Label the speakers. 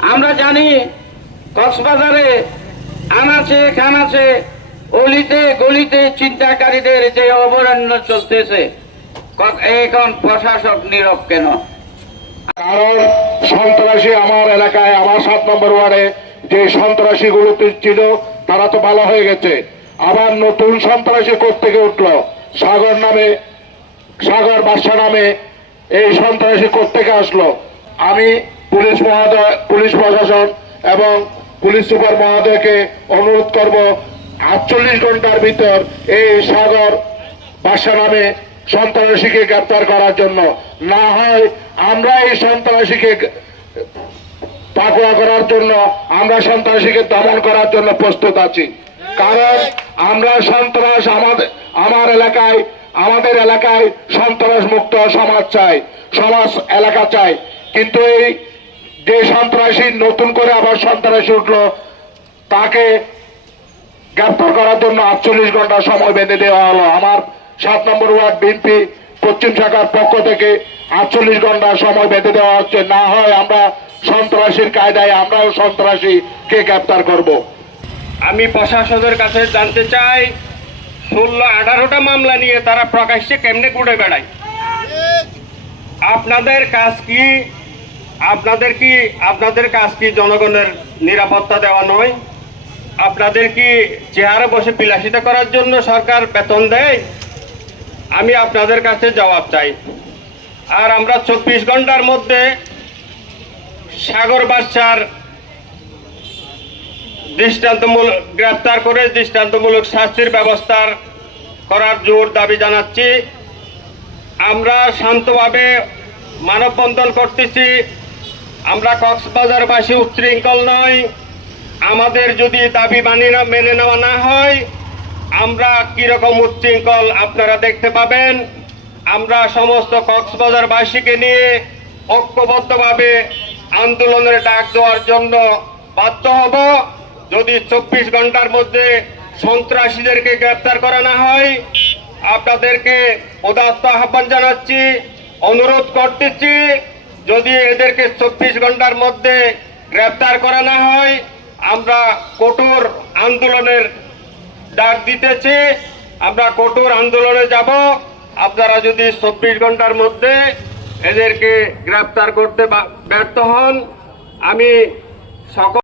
Speaker 1: আমরা জানি কক্সবাজারে আনাচে, খানাচে, অলিতে, গলিতে চিন্তাকারীদের যে অবরণ্য চলতেছে এখন প্রশাসক নীরব কেন?
Speaker 2: কারণ সন্ত্রাসী আমার এলাকায়, আমার সাত নম্বর ওয়ার্ডে যে সন্ত্রাসী গুলো ছিল, তারা তো ভালো হয়ে গেছে। আবার নতুন সন্ত্রাসী থেকে উঠল? সাগর নামে, সাগর বাদশা নামে এই সন্ত্রাসী থেকে আসলো? আমি পুলিশ মহোদয়, পুলিশ প্রশাসন এবং পুলিশ সুপার মহোদয়কে অনুরোধ করব, আটচল্লিশ ঘণ্টার ভিতর এই সাগর বাসা নামে সন্ত্রাসীকে গ্রেপ্তার করার জন্য। না হয় আমরা এই সন্ত্রাসীকে পাকুয়া করার জন্য, আমরা সন্ত্রাসীকে দমন করার জন্য প্রস্তুত আছি। কারণ আমরা সন্ত্রাস আমাদের, আমার এলাকায়, আমাদের এলাকায় সন্ত্রাস মুক্ত সমাজ চাই, সমাজ এলাকা চাই। কিন্তু এই যে সন্ত্রাসী নতুন করে আবার সন্ত্রাসী উঠল, তাকে গ্রেপ্তার করার জন্য আটচল্লিশ ঘণ্টা সময় বেঁধে দেওয়া হলো। আমার সাত নম্বর ওয়ার্ড বিএনপি পশ্চিম শাখার পক্ষ থেকে আটচল্লিশ ঘণ্টা সময় বেঁধে দেওয়া হচ্ছে। না হয় আমরা সন্ত্রাসীর কায়দায় আমরাও সন্ত্রাসীকে গ্রেপ্তার করব।
Speaker 3: আমি প্রশাসনের কাছে জানতে চাই, ষোলো আঠারোটা মামলা নিয়ে তারা প্রকাশ্যে কেমনে ঘুরে বেড়ায়? আপনাদের কাজ কি? আপনাদের কি, আপনাদের কাজ কি জনগণের নিরাপত্তা দেওয়া নয়? আপনাদের কি চেহারা বসে বিলাসিতা করার জন্য সরকার বেতন দেয়? আমি আপনাদের কাছে জবাব চাই। আর আমরা চব্বিশ ঘণ্টার মধ্যে সাগর বাদশার দৃষ্টান্তমূলক, গ্রেপ্তার করে দৃষ্টান্তমূলক শাস্তির ব্যবস্থার করার জোর দাবি জানাচ্ছি। আমরা শান্তভাবে মানববন্ধন করতেছি। আমরা কক্সবাজারবাসী উচ্ছৃঙ্খল নই। আমাদের যদি দাবি মানি না মেনে নেওয়া না হয়, আমরা কীরকম উচ্ছৃঙ্খল আপনারা দেখতে পাবেন? আমরা সমস্ত কক্সবাজারবাসীকে নিয়ে ঐক্যবদ্ধভাবে আন্দোলনের ডাক দেওয়ার জন্য বাধ্য হব। যদি চব্বিশ ঘণ্টার মধ্যে সন্ত্রাসীদেরকে গ্রেপ্তার করা না হয়, আপনাদেরকে উদাত্ত আহ্বান জানাচ্ছি, অনুরোধ করতেছি যদি এদেরকে চব্বিশ ঘণ্টার মধ্যে গ্রেপ্তার করা না হয়, আমরা কঠোর আন্দোলনের ডাক দিতেছি, আমরা কঠোর আন্দোলনে যাব। আপনারা যদি চব্বিশ ঘণ্টার মধ্যে এদেরকে গ্রেপ্তার করতে ব্যর্থ হন, আমি সকল